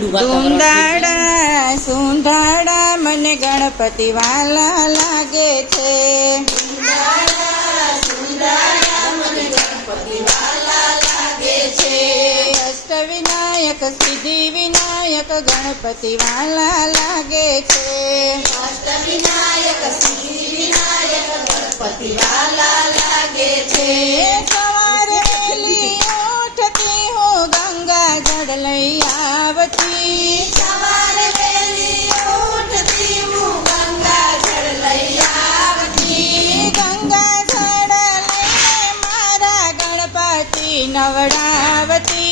સુંદાડા સુંધાડા મને ગણપતિ વાલા લાગે છે. અષ્ટ વિનાયક, સિદ્ધિ વિનાયક, ગણપતિ વાલા લાગે છે. અષ્ટવિનાયક સિદ્ધિ વિનાયક ગણપતિ વાલા નવડાવતી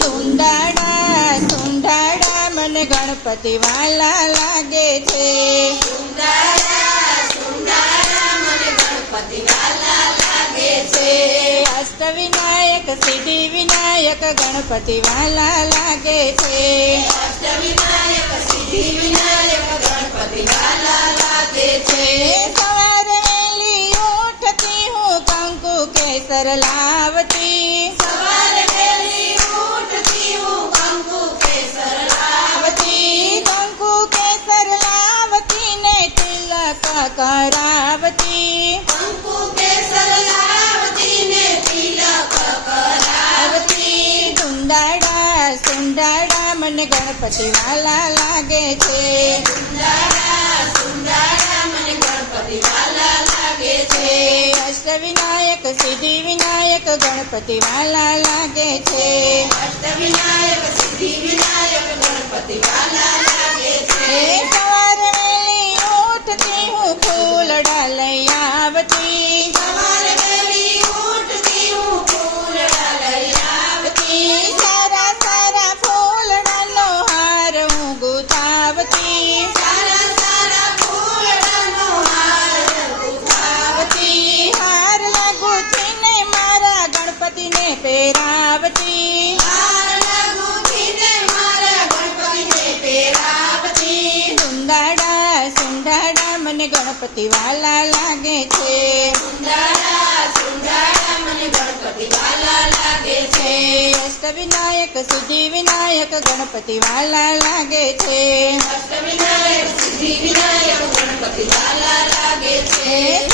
ગંગા સુંદાડા મને ગણપતિ વાલા લાગે છે સુંદરા સુંદરા મને ગણપતિ વાલા લાગે છે અષ્ટ વિનાયક સિદ્ધિ વિનાયક ગણપતિ વાલા લાગે છે. અષ્ટવિનાયક સિદ્ધિ વિનાયક ગણપતિ વાલા લાગે છે. સવારે વહેલી ઉઠતી હું કંકુ કેસર લાવતી. સવારે વહેલી ઉઠતી હું કંકુ કેસર લાવતી. કંકુ કેસર લાવતી ને તિલક કરાવતી. સુંદાડા ગણપતિ વાલા લાગે છે. સુંદરા સુંદરા મને ગણપતિ વાલા લાગે છે. અષ્ટ વિનાયક સિદ્ધિ વિનાયક ગણપતિ વાલા લાગે છે. અષ્ટવિનાયક સિદ્ધિ વિનાયક ગણપતિ વાલા લાગે છે પહેરાવતી સુંદાડા સુંદાડા મને ગણપતિ વાલા લાગે છે. સુંદરા સુંદરા મને ગણપતિ વાલા લાગે છે. અષ્ટ વિનાયક સિદ્ધિ વિનાયક ગણપતિ વાલા લાગે છે. અષ્ટવિનાયક સિદ્ધિ વિનાયક ગણપતિ વાલા લાગે છે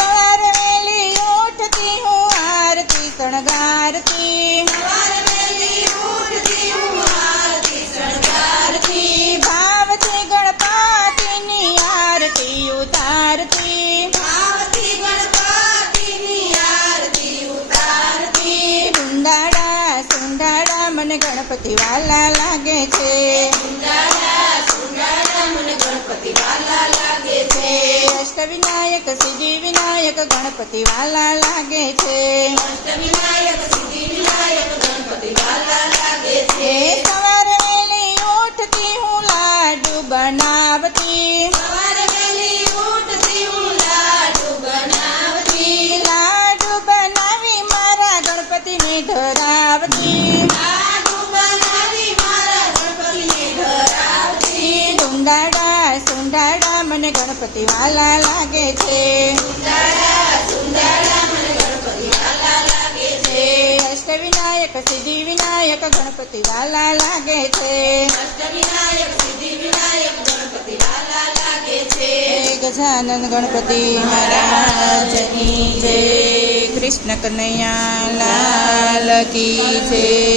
મને ગણપતિ વાલા લાગે છે. અષ્ટવિનાયક સિદ્ધિ વિનાયક ગણપતિ વાલા લાગે છે. અષ્ટવિનાયક સિદ્ધિ વિનાયક ગણપતિ વાલા મને ગણપતિ વાલા લાગે છે સુંદરા સુંદરા મને ગણપતિ વાલા લાગે છે અષ્ટ વિનાયક સિદ્ધિ વિનાયક ગણપતિ વાલા લાગે છે અષ્ટવિનાયક સિદ્ધિ વિનાયક ગણપતિ વાલા લાગે છે જય ગજાનંદ ગણપતિ મહારાજની જય કૃષ્ણ કનૈયા લાલ કી જય